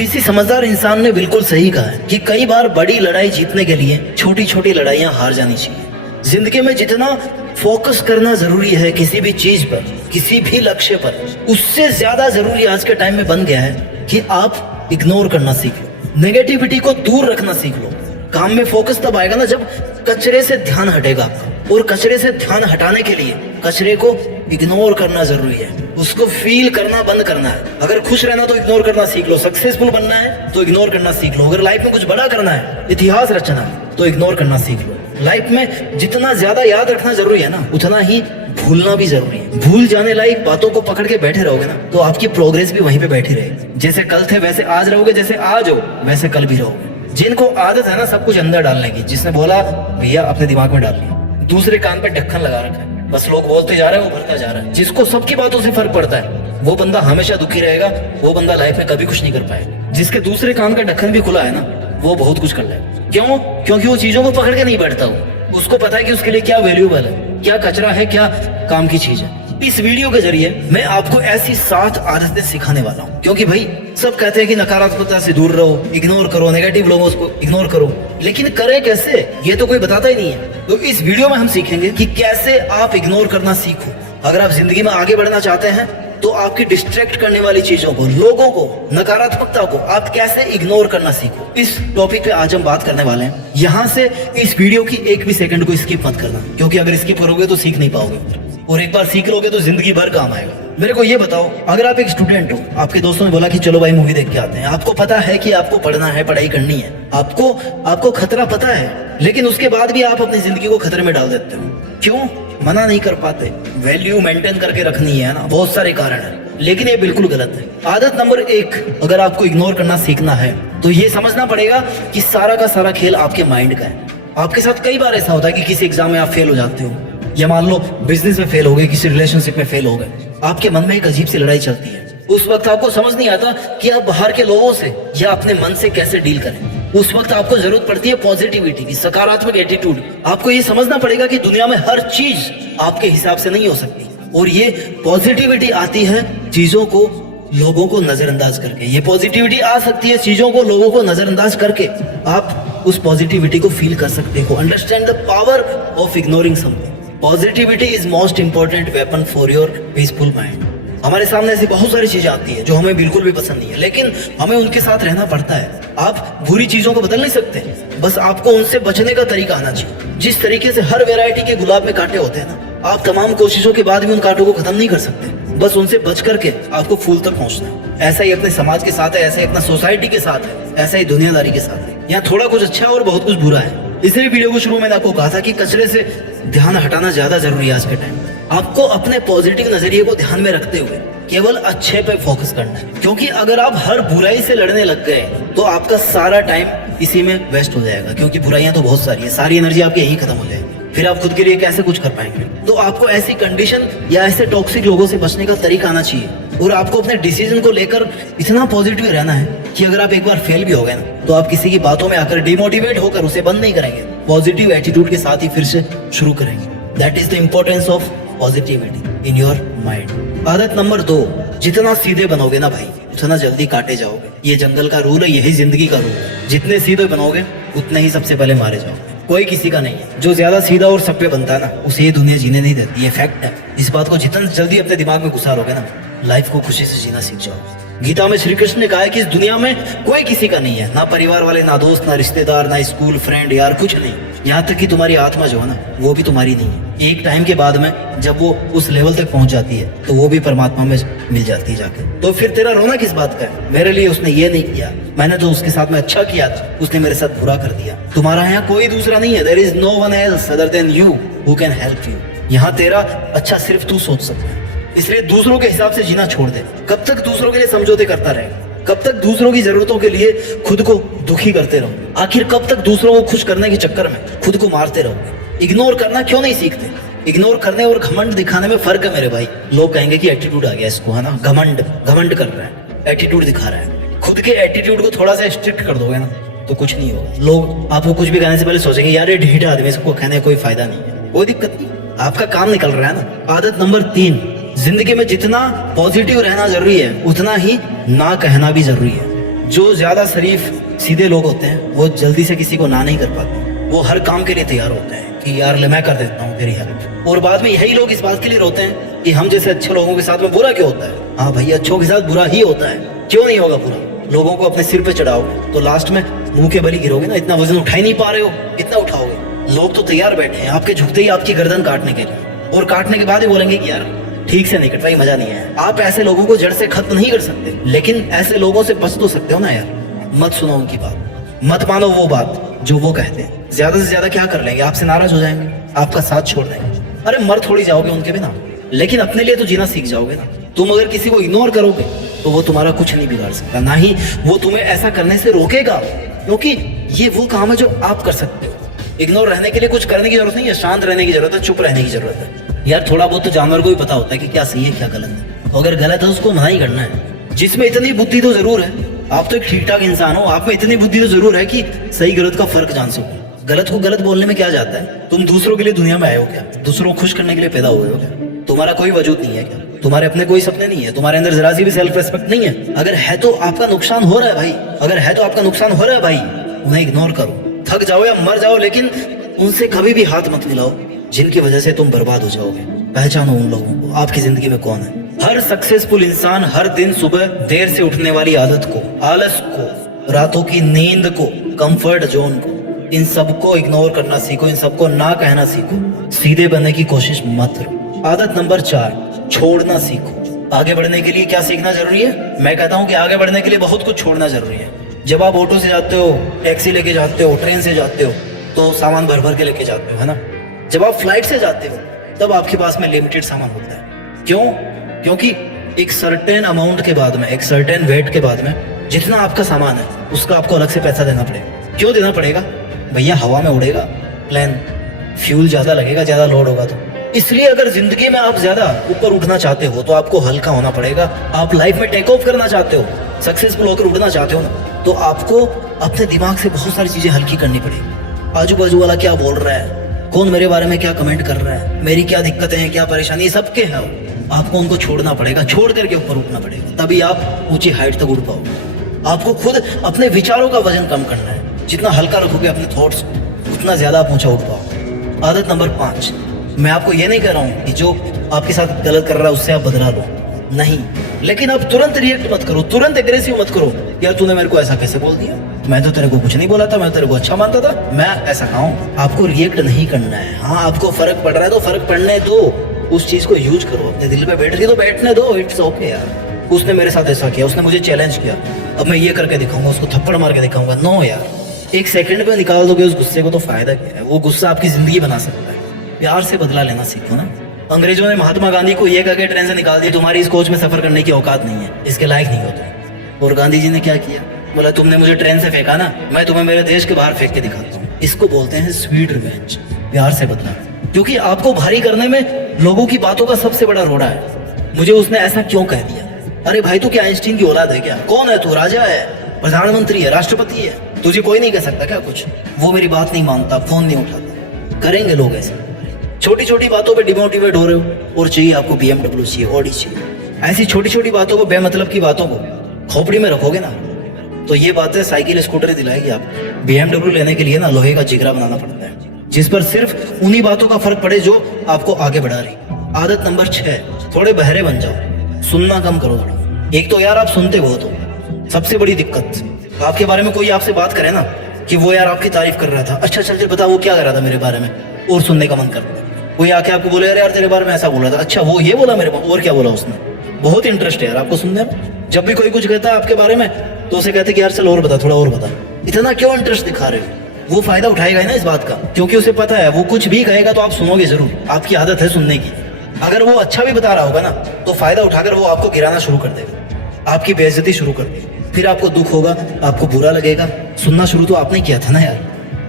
किसी समझदार इंसान ने बिल्कुल सही कहा है कि कई बार बड़ी लड़ाई जीतने के लिए छोटी छोटी लड़ाइयां हार जानी चाहिए। जिंदगी में जितना फोकस करना जरूरी है किसी भी चीज पर, किसी भी लक्ष्य पर, उससे ज्यादा जरूरी आज के टाइम में बन गया है कि आप इग्नोर करना सीख लो, नेगेटिविटी को दूर रखना सीख लो। काम में फोकस तब आएगा ना जब कचरे से ध्यान हटेगा, और कचरे से ध्यान हटाने के लिए कचरे को इग्नोर करना जरूरी है, उसको फील करना बंद करना है। अगर खुश रहना तो इग्नोर करना सीख लो, सक्सेसफुल बनना है तो इग्नोर करना सीख लो, अगर लाइफ में कुछ बड़ा करना है, इतिहास रचना है तो इग्नोर करना सीख लो। लाइफ में जितना ज्यादा याद रखना जरूरी है ना, उतना ही भूलना भी जरूरी है। भूल जाने लायक बातों को पकड़ के बैठे रहोगे ना तो आपकी प्रोग्रेस भी वहीं पे बैठी रहेगी। जैसे कल थे वैसे आज रहोगे, जैसे आज हो वैसे कल भी रहोगे। जिनको आदत है ना सब कुछ अंदर डालने की, जिसने बोला भैया अपने दिमाग में डाल लिया, दूसरे कान पे ढक्कन लगा रखा है, बस लोग बोलते जा रहे हैं वो भरता जा रहा है। जिसको सबकी बातों से फर्क पड़ता है वो बंदा हमेशा दुखी रहेगा, वो बंदा लाइफ में कभी कुछ नहीं कर पाएगा। जिसके दूसरे कान का ढक्कन भी खुला है ना वो बहुत कुछ कर लेगा। क्यों? क्योंकि वो चीजों को पकड़ के नहीं बैठता वो, उसको पता है कि उसके लिए क्या वैल्यूएबल है, क्या कचरा है, क्या काम की चीज है। इस वीडियो के जरिए मैं आपको ऐसी 7 आदतें सिखाने वाला हूँ, क्योंकि भाई सब कहते हैं कि नकारात्मकता से दूर रहो, इग्नोर करो, नेगेटिव लोगों को इग्नोर करो, लेकिन करें कैसे ये तो कोई बताता ही नहीं है। तो इस वीडियो में हम सीखेंगे कि कैसे आप इग्नोर करना सीखो। अगर आप जिंदगी में आगे बढ़ना चाहते हैं तो आपकी डिस्ट्रैक्ट करने वाली चीजों को, लोगों को, नकारात्मकता को आप कैसे इग्नोर करना सीखो। इस टॉपिक पे आज हम बात करने वाले हैं। यहाँ से इस वीडियो की एक भी सेकंड को स्किप मत करना, क्योंकि अगर स्किप करोगे तो सीख नहीं पाओगे, और एक बार सीख लोगे तो जिंदगी भर काम आएगा। मेरे को ये बताओ, अगर आप एक स्टूडेंट हो, आपके दोस्तों ने बोला कि चलो भाई मूवी देख के आते हैं, आपको पता है कि आपको पढ़ना है, पढ़ाई करनी है, आपको खतरा पता है, लेकिन उसके बाद भी आप अपनी जिंदगी को खतरे में डाल देते हो। क्यों? मना नहीं कर पाते, वैल्यू मेंटेन करके रखनी है ना, बहुत सारे कारण है, लेकिन ये बिल्कुल गलत है। आदत नंबर 1, अगर आपको इग्नोर करना सीखना है तो ये समझना पड़ेगा कि सारा का सारा खेल आपके माइंड का है। आपके साथ कई बार ऐसा होता है कि किसी एग्जाम में आप फेल हो जाते हो, या मान लो बिजनेस में फेल हो गए, किसी रिलेशनशिप में फेल हो गए, आपके मन में एक अजीब सी लड़ाई चलती है। उस वक्त आपको समझ नहीं आता कि आप बाहर के लोगों से या अपने मन से कैसे डील करें। उस वक्त आपको जरूरत पड़ती है पॉजिटिविटी की, सकारात्मक एटीट्यूड। आपको ये समझना पड़ेगा कि दुनिया में हर चीज आपके हिसाब से नहीं हो सकती, और ये पॉजिटिविटी आती है चीजों को, लोगों को नजरअंदाज करके। ये पॉजिटिविटी आ सकती है चीजों को, लोगों को नजरअंदाज करके। आप उस पॉजिटिविटी को फील कर सकते हो। Understand the power of ignoring something. Positivity is most important weapon for your peaceful mind. हमारे सामने ऐसी बहुत सारी चीजें आती है जो हमें बिल्कुल भी पसंद नहीं है, लेकिन हमें उनके साथ रहना पड़ता है। आप बुरी चीजों को बदल नहीं सकते, बस आपको उनसे बचने का तरीका आना चाहिए। जिस तरीके से हर वैरायटी के गुलाब में कांटे होते हैं ना, आप तमाम कोशिशों के बाद भी उन कांटों को खत्म नहीं कर सकते, बस उनसे बच करके आपको फूल तक पहुंचना है। ऐसा ही अपने समाज के साथ है, ऐसा ही अपना सोसाइटी के साथ है, ऐसा ही दुनियादारी के साथ है। यहाँ थोड़ा कुछ अच्छा है और बहुत कुछ बुरा है। इसलिए वीडियो को शुरू में मैंने आपको कहा था कि कचरे से ध्यान हटाना ज्यादा जरूरी है आज के टाइम। आपको अपने पॉजिटिव नजरिए को ध्यान में रखते हुए केवल अच्छे पे फोकस करना है, क्योंकि अगर आप हर बुराई से लड़ने लग गए तो आपका सारा टाइम इसी में वेस्ट हो जाएगा, क्योंकि बुराइयां तो बहुत सारी है, सारी एनर्जी आपकी यही खत्म हो जाएगी। फिर आप खुद के लिए कैसे कुछ कर पाएंगे? तो आपको ऐसी कंडीशन या ऐसे टॉक्सिक लोगों से बचने का तरीका आना चाहिए, और आपको अपने डिसीजन को लेकर इतना पॉजिटिव रहना है कि अगर आप एक बार फेल भी हो गए ना तो आप किसी की बातों में आकर डिमोटिवेट होकर उसे बंद नहीं करेंगे, पॉजिटिव एटीट्यूड के साथ ही फिर से शुरू करेंगे। That is the importance of positivity in your mind. आदत नंबर 2, जितना सीधे बनोगे ना भाई उतना जल्दी काटे जाओगे। ये जंगल का रूल है, यही जिंदगी का रूल है। जितने सीधे बनोगे उतने ही सबसे पहले मारे जाओगे। कोई किसी का नहीं है। जो ज्यादा सीधा और सब पे बनता है ना उसे ये दुनिया जीने नहीं देती, ये फैक्ट है। इस बात को जितना जल्दी अपने दिमाग में घुसारोगे ना, लाइफ को खुशी से जीना सीख जाओगे। गीता में श्री कृष्ण ने कहा है कि इस दुनिया में कोई किसी का नहीं है, ना परिवार वाले, ना दोस्त, ना रिश्तेदार, ना स्कूल फ्रेंड, यार कुछ नहीं। यहाँ तक कि तुम्हारी आत्मा जो है ना वो भी तुम्हारी नहीं है। एक टाइम के बाद में जब वो उस लेवल तक पहुंच जाती है तो वो भी परमात्मा में मिल जाती है जाके। तो फिर तेरा रोना किस बात का है? मेरे लिए उसने ये नहीं किया, मैंने तो उसके साथ में अच्छा किया था, उसने मेरे साथ बुरा कर दिया। तुम्हारा यहाँ कोई दूसरा नहीं है। There is no one else other than you who can help you. यहाँ तेरा अच्छा सिर्फ तू सोच सकता है, इसलिए दूसरों के हिसाब से जीना छोड़ दे। कब तक दूसरों के लिए समझौते करता रहेगा? कब तक दूसरों की जरूरतों के लिए खुद को दुखी करते रहोगे? आखिर कब तक दूसरों को खुश करने के चक्कर में खुद को मारते रहोगे? इग्नोर करना क्यों नहीं सीखते? इग्नोर करने और घमंड दिखाने में फर्क है मेरे भाई। लोग कहेंगे कि एटीट्यूड आ गया इसको, है ना, घमंड कर रहा है, एटीट्यूड दिखा रहा है। खुद के एटीट्यूड को थोड़ा सा स्ट्रिक्ट कर दोगे ना तो कुछ नहीं होगा। लोग आपको कुछ भी कहने से पहले सोचेंगे यार ये ढीठ आदमी, इसको कहने का कोई फायदा नहीं है। कोई दिक्कत नहीं, आपका काम निकल रहा है ना। आदत नंबर 3, जिंदगी में जितना पॉजिटिव रहना जरूरी है उतना ही ना कहना भी जरूरी है। जो ज्यादा शरीफ सीधे लोग होते हैं वो जल्दी से किसी को ना नहीं कर पाते, वो हर काम के लिए तैयार होते हैं कि यार ले मैं कर देता हूँ तेरी हेल्प। और बाद में यही लोग इस बात के लिए रोते हैं कि हम जैसे अच्छे लोगों के साथ में बुरा क्यों होता है। हाँ भाई, अच्छों के साथ बुरा ही होता है, क्यों नहीं होगा बुरा। लोगों को अपने सिर पे चढ़ाओगे तो लास्ट में मुंह के बल ही गिरोगे ना। इतना वजन उठा ही नहीं पा रहे हो, इतना उठाओगे। लोग तो तैयार बैठे हैं आपके झुकते ही आपकी गर्दन काटने के लिए, और काटने के बाद ही बोलेंगे कि यार ठीक से नहीं कटवाई, मजा नहीं है। आप ऐसे लोगों को जड़ से खत्म नहीं कर सकते, लेकिन ऐसे लोगों से बच तो सकते हो ना यार। मत सुनो उनकी बात, मत मानो वो बात जो वो कहते हैं। ज्यादा से ज्यादा क्या कर लेंगे, आपसे नाराज हो जाएंगे, आपका साथ छोड़ देंगे। अरे मर थोड़ी जाओगे उनके बिना, लेकिन अपने लिए तो जीना सीख जाओगे ना। तुम अगर किसी को इग्नोर करोगे तो वो तुम्हारा कुछ नहीं बिगाड़ सकता, ना ही वो तुम्हें ऐसा करने से रोकेगा, क्योंकि ये वो काम है जो आप कर सकते हो। इग्नोर रहने के लिए कुछ करने की जरूरत नहीं है, शांत रहने की जरूरत है, चुप रहने की जरूरत है। यार थोड़ा बहुत तो जानवर को भी पता होता है कि क्या सही है क्या गलत है। अगर गलत है उसको मना ही करना है। जिसमें इतनी बुद्धि तो जरूर है, आप तो एक ठीक ठाक इंसान हो, आप में इतनी बुद्धि तो जरूर है कि सही गलत का फर्क जान सको। गलत को गलत बोलने में क्या जाता है। तुम दूसरों के लिए दुनिया में आए हो क्या, दूसरों को खुश करने के लिए पैदा हुए हो क्या। तुम्हारा कोई वजूद नहीं है क्या, तुम्हारे अपने कोई सपने नहीं है, तुम्हारे अंदर जरा सी भी सेल्फ रिस्पेक्ट नहीं है। अगर है तो आपका नुकसान हो रहा है भाई, अगर है तो आपका नुकसान हो रहा है भाई। उन्हें इग्नोर करो, थक जाओ या मर जाओ, लेकिन उनसे कभी भी हाथ मत मिलाओ जिनकी वजह से तुम बर्बाद हो जाओगे। पहचानो उन लोगों को, आपकी जिंदगी में कौन है। हर सक्सेसफुल इंसान हर दिन सुबह देर से उठने वाली आदत को, आलस को, रातों की नींद को, कंफर्ट जोन को, इन सबको इग्नोर करना सीखो, इन सबको ना कहना सीखो। सीधे बनने की कोशिश मत करो। आदत नंबर 4, छोड़ना सीखो। आगे बढ़ने के लिए क्या सीखना जरूरी है। मैं कहता हूँ कि आगे बढ़ने के लिए बहुत कुछ छोड़ना जरूरी है। जब आप ऑटो से जाते हो, टैक्सी लेके जाते हो, ट्रेन से जाते हो, तो सामान भर भर के लेके जाते हो, है ना। जब आप फ्लाइट से जाते हो तब आपके पास में लिमिटेड सामान होता है। क्यों? क्योंकि एक सर्टेन अमाउंट के बाद में, एक सर्टेन वेट के बाद में जितना आपका सामान है उसका आपको अलग से पैसा देना पड़ेगा। क्यों देना पड़ेगा भैया, हवा में उड़ेगा प्लेन, फ्यूल ज्यादा लगेगा, ज्यादा लोड होगा तो। इसलिए अगर जिंदगी में आप ज्यादा ऊपर उठना चाहते हो तो आपको हल्का होना पड़ेगा। आप लाइफ में टेक ऑफ करना चाहते हो, सक्सेसफुल होकर उठना चाहते हो ना, तो आपको अपने दिमाग से बहुत सारी चीजें हल्की करनी पड़ेगी। आजू बाजू वाला क्या बोल रहा है, कौन मेरे बारे में क्या कमेंट कर रहा है, मेरी क्या दिक्कतें हैं, क्या परेशानी, सबके हैं। आपको उनको छोड़ना पड़ेगा, छोड़ करके ऊपर उठना पड़ेगा, तभी आप ऊंची हाइट तक उड़ पाओगे। आपको खुद अपने विचारों का वजन कम करना है। जितना हल्का रखोगे अपने थॉट्स उतना ज्यादा आप ऊंचा उठ पाओगे। आदत नंबर 5, मैं आपको ये नहीं कह रहा हूँ कि जो आपके साथ गलत कर रहा है उससे आप बदला लो, नहीं, लेकिन आप तुरंत रिएक्ट मत करो, तुरंत एग्रेसिव मत करो। यार तूने मेरे को ऐसा कैसे बोल दिया, मैं तो तेरे को कुछ नहीं बोला था, मैं तेरे को अच्छा मानता था, मैं ऐसा कहूँ। आपको रिएक्ट नहीं करना है। हाँ, आपको फर्क पड़ रहा है तो फर्क पड़ने दो, उस चीज को यूज करो। अपने दिल पे बैठ रही तो बैठने दो, इट्स ओके यार। उसने मेरे साथ ऐसा किया, उसने मुझे चैलेंज किया, अब मैं ये करके दिखाऊंगा, उसको थप्पड़ मार के दिखाऊंगा। नो यार, एक सेकंड पे निकाल दोगे उस गुस्से को तो फायदा क्या है। वो गुस्सा आपकी जिंदगी बना सकता है। प्यार से बदला लेना सीखो ना। अंग्रेजों ने महात्मा गांधी को ये कहकर ट्रेन से निकाल दिया, तुम्हारी इस कोच में सफर करने की औकात नहीं है, इसके लायक नहीं हो तुम। और गांधी जी ने क्या किया, बोला तुमने मुझे ट्रेन से फेंका ना, मैं तुम्हें मेरे देश के बाहर फेंक के दिखाता हूँ। इसको बोलते हैं स्वीट रिवेंज, प्यार से बदला। क्योंकि आपको भारी करने में लोगों की बातों का सबसे बड़ा रोड़ा है। मुझे उसने ऐसा क्यों कह दिया, अरे भाई तू क्या आइंस्टीन की औलाद है क्या, कौन है तू, राजा है, प्रधानमंत्री है, राष्ट्रपति है, तुझे कोई नहीं कह सकता क्या कुछ। वो मेरी बात नहीं मानता, फोन नहीं उठाता। करेंगे लोग ऐसे, छोटी छोटी बातों पे डिमोटिवेट हो रहे हो और चाहिए आपको BMW चाहिए, ऑडी चाहिए। ऐसी छोटी छोटी बातों को, बेमतलब की बातों को खोपड़ी में रखोगे ना तो ये बातें साइकिल स्कूटर दिलाएगी आपको। BMW लेने के लिए ना लोहे का जिगरा बनाना पड़ता है, जिस पर सिर्फ उन्हीं बातों का फर्क पड़े जो आपको आगे बढ़ा रही। आदत नंबर 6, थोड़े बहरे बन जाओ, सुनना कम करो थोड़ा। एक तो यार आप सुनते बहुत हो, सबसे बड़ी दिक्कत। आपके बारे में कोई आपसे बात करे ना कि वो यार आपकी तारीफ कर रहा था, अच्छा चल बता वो क्या कर रहा था मेरे बारे में, और सुनने का मन करता है। कोई आके आपको बोले अरे यार तेरे बारे में ऐसा बोला था, अच्छा वो ये बोला मेरे बारे, और क्या बोला उसने। बहुत इंटरेस्ट है यार आपको सुनने में। जब भी कोई कुछ कहता है आपके बारे में तो उसे कहते कि यार चल और बता, थोड़ा और बता। इतना क्यों इंटरेस्ट दिखा रहे हो। वो फायदा उठाएगा ना इस बात का, क्योंकि उसे पता है वो कुछ भी कहेगा तो आप सुनोगे जरूर, आपकी आदत है सुनने की। अगर वो अच्छा भी बता रहा होगा ना तो फायदा उठाकर वो आपको गिराना शुरू कर देगा, आपकी बेइज्जती शुरू कर देगा, फिर आपको दुख होगा, आपको बुरा लगेगा। सुनना शुरू तो आपने किया था ना यार।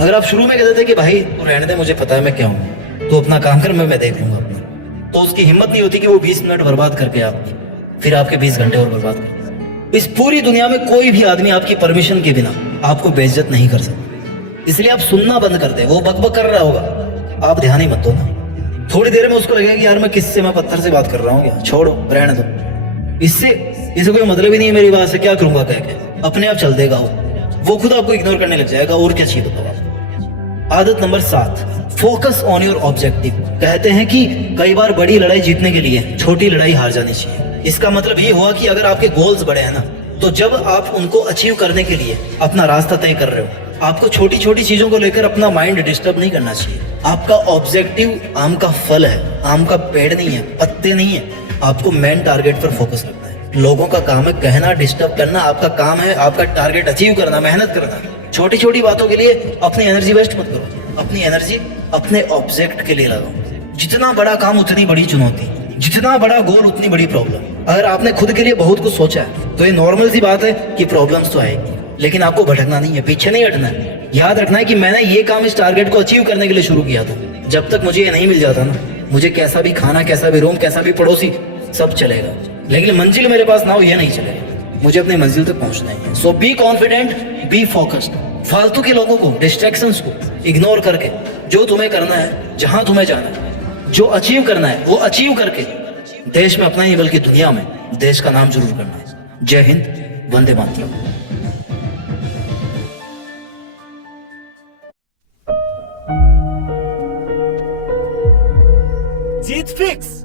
अगर आप शुरू में कहते थे कि भाई तू रहने दे, मुझे पता है मैं क्या हूँ, तो अपना काम कर, मैं देख लूंगा अपना, तो उसकी हिम्मत नहीं होती कि वो 20 मिनट बर्बाद करके आपकी, फिर आपके 20 घंटे और बर्बाद कर। इस पूरी दुनिया में कोई भी आदमी आपकी परमिशन के बिना आपको बेइज्जत नहीं कर सकता। इसलिए आप सुनना बंद कर दे। वो बकबक कर रहा होगा, आप ध्यान ही मत दो ना। थोड़ी देर में उसको लगेगा कि यार मैं किससे, मैं पत्थर से बात कर रहा हूँ क्या, छोड़ो रहने दो, इससे कोई मतलब ही नहीं है मेरी बात से, क्या करूंगा कह के। अपने आप चल देगा वो खुद आपको इग्नोर करने लग जाएगा। और क्या चाहिए बताओ आपको। आदत number 7, focus on your objective. कहते हैं कि कई बार बड़ी लड़ाई जीतने के लिए छोटी लड़ाई हार जानी चाहिए। इसका मतलब ये हुआ कि अगर आपके गोल्स बड़े हैं ना, तो जब आप उनको अचीव करने के लिए अपना रास्ता तय कर रहे हो, आपको छोटी छोटी चीजों को लेकर अपना माइंड डिस्टर्ब नहीं करना चाहिए। आपका ऑब्जेक्टिव आम का फल है, आम का पेड़ नहीं है, पत्ते नहीं है। आपको मेन टारगेट पर फोकस रखना है। लोगों का काम है कहना, डिस्टर्ब करना। आपका काम है आपका टारगेट अचीव करना, मेहनत करना। छोटी छोटी बातों के लिए अपनी एनर्जी वेस्ट मत करो। अपनी एनर्जी अपने ऑब्जेक्ट के लिए लगाओ। जितना बड़ा काम उतनी बड़ी चुनौती, जितना बड़ा गोल उतनी बड़ी प्रॉब्लम। अगर आपने खुद के लिए बहुत कुछ सोचा है तो ये नॉर्मल सी बात है कि प्रॉब्लम्स तो आएगी, लेकिन आपको भटकना नहीं है, पीछे नहीं हटना है। याद रखना है कि मैंने ये काम इस टारगेट को अचीव करने के लिए शुरू किया था। जब तक मुझे ये नहीं मिल जाता ना, मुझे कैसा भी खाना, कैसा भी रूम, कैसा भी पड़ोसी, सब चलेगा, लेकिन मंजिल मेरे पास ना हो ये नहीं चलेगा। मुझे अपनी मंजिल तक पहुंचना ही है। सो बी कॉन्फिडेंट, बी फोकस्ड। फालतू के लोगों को, डिस्ट्रैक्शंस को इग्नोर करके जो तुम्हें करना है, जहां तुम्हें जाना है, जो अचीव करना है वो अचीव करके देश में अपना ही बल्कि दुनिया में देश का नाम जरूर करना है। जय हिंद, वंदे मातरम। जीत फिक्स।